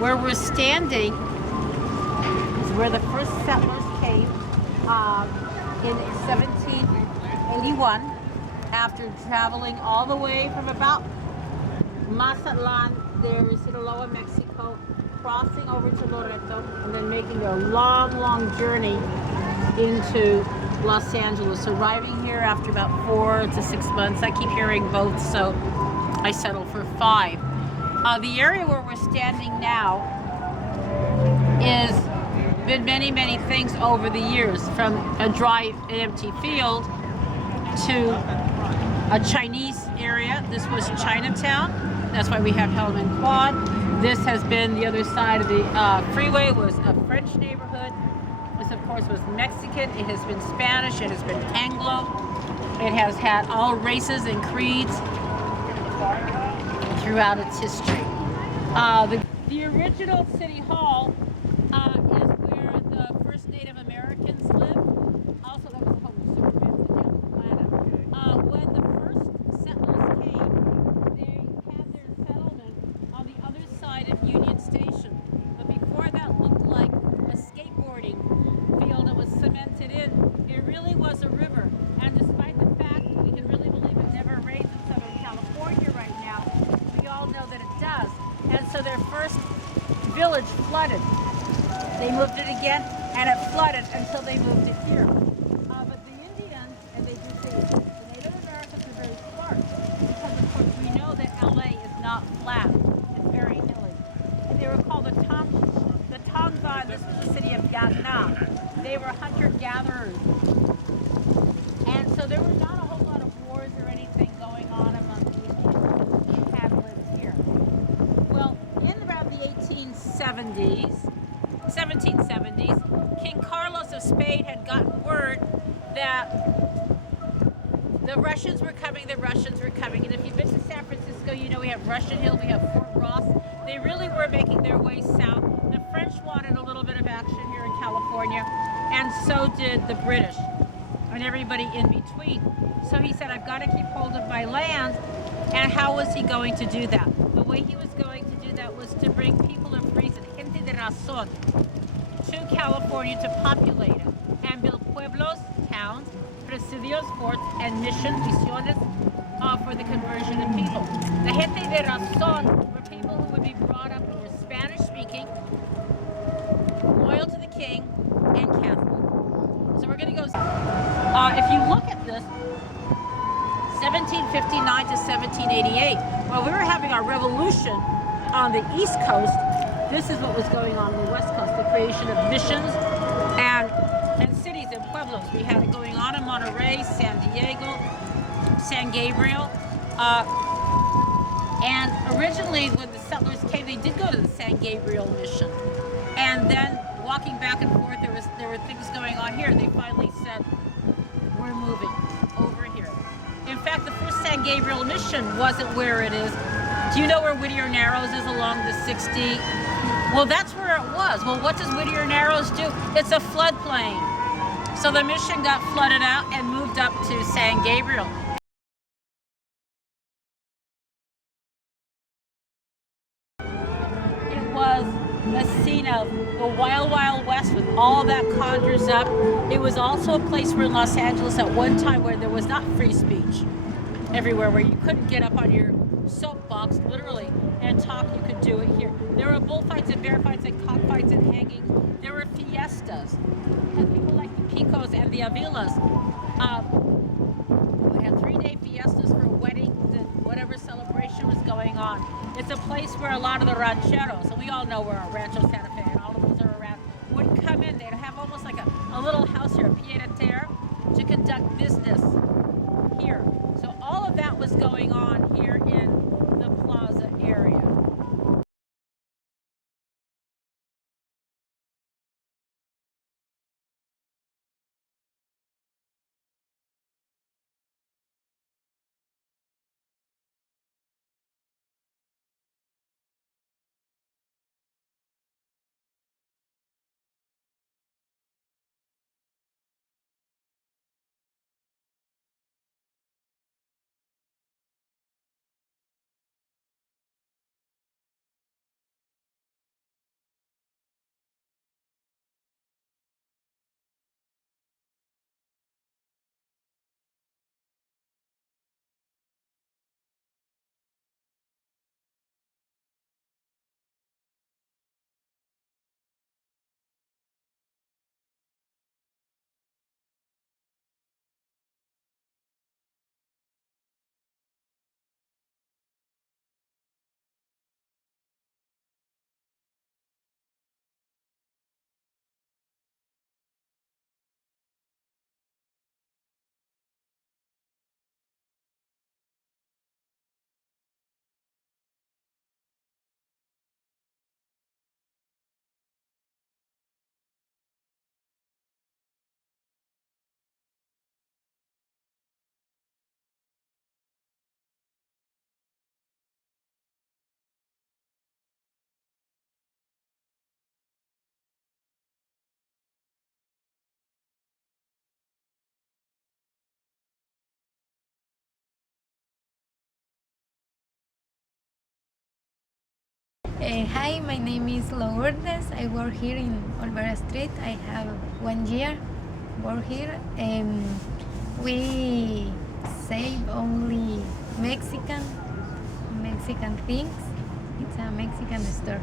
Where we're standing is where the first settlers came in 1781 after traveling all the way from about Mazatlan, there is Sinaloa, Mexico, crossing over to Loreto, and then making a long, long journey into Los Angeles, arriving here after about 4 to 6 months. I keep hearing both, so I settled for 5. The area where we're standing now is been many, many things over the years, from a dry and empty field to a Chinese area. This was Chinatown. That's why we have Hellman Quad. This has been the other side of the freeway, was a French neighborhood. This, of course, was Mexican. It has been Spanish. It has been Anglo. It has had all races and creeds throughout its history. The original City Hall is where the first Native Americans lived. Also, that was the home of Superman, the Daily Planet. When the first settlers came, they had their settlement on the other side of Union Station. But before that looked like a skateboarding field that was cemented in, it really was a river. And despite the fact we can really believe it never rains in Southern California right now, we all know that it does. And so their first village flooded. They moved it again, and it flooded until they moved it here. But the Indians, and they do say the Native Americans are very smart, because of course we know that LA is not flat, it's very hilly. They were called the Tongan. This was the city of Yatna. They were hunter-gatherers. And so there were not a whole lot of wars or anything going on among the Indians who had lived here. Well, in around the 1770s, King Carlos of Spain had gotten word that the Russians were coming, And if you've been to San Francisco, you know we have Russian Hill, we have Fort Ross. They really were making their way south. The French wanted a little bit of action here in California, and so did the British and everybody in between. So he said, I've got to keep hold of my land. And how was he going to do that? The way he was going to do that was to bring people of reason, gente de razón, to California to populate it and build pueblos, towns, presidios, forts, and misiones for the conversion of people. The gente de razón were people who would be brought up who were Spanish-speaking, loyal to the king, and Catholic. So we're going to go. If you look at this, 1759 to 1788, while we were having our revolution on the East Coast, this is what was going on the West Coast, the creation of missions and cities and pueblos. We had it going on in Monterey, San Diego, San Gabriel. And originally, when the settlers came, they did go to the San Gabriel mission. And then walking back and forth, there were things going on here. They finally said, we're moving over here. In fact, the first San Gabriel mission wasn't where it is. Do you know where Whittier Narrows is along the 60? Well, that's where it was. Well, what does Whittier Narrows do? It's a floodplain. So the mission got flooded out and moved up to San Gabriel. It was a scene of the wild, wild west with all that conjures up. It was also a place where in Los Angeles at one time where there was not free speech everywhere, where you couldn't get up on your soapbox, literally, and talk. You could do it here. There were bullfights and bear fights and cockfights and hangings. There were fiestas. And people like the Picos and the Avilas. We had 3-day fiestas for weddings and whatever celebration was going on. It's a place where a lot of the rancheros, and we all know where our Rancho Santa Fe and all of those are around, would come in. They'd have almost like a little house here, a pied-à-terre, to conduct business here. So all of that was going on here in the plaza area. Hi, my name is Lourdes. I work here in Olvera Street. I have 1 year work here. We save only Mexican things. It's a Mexican store.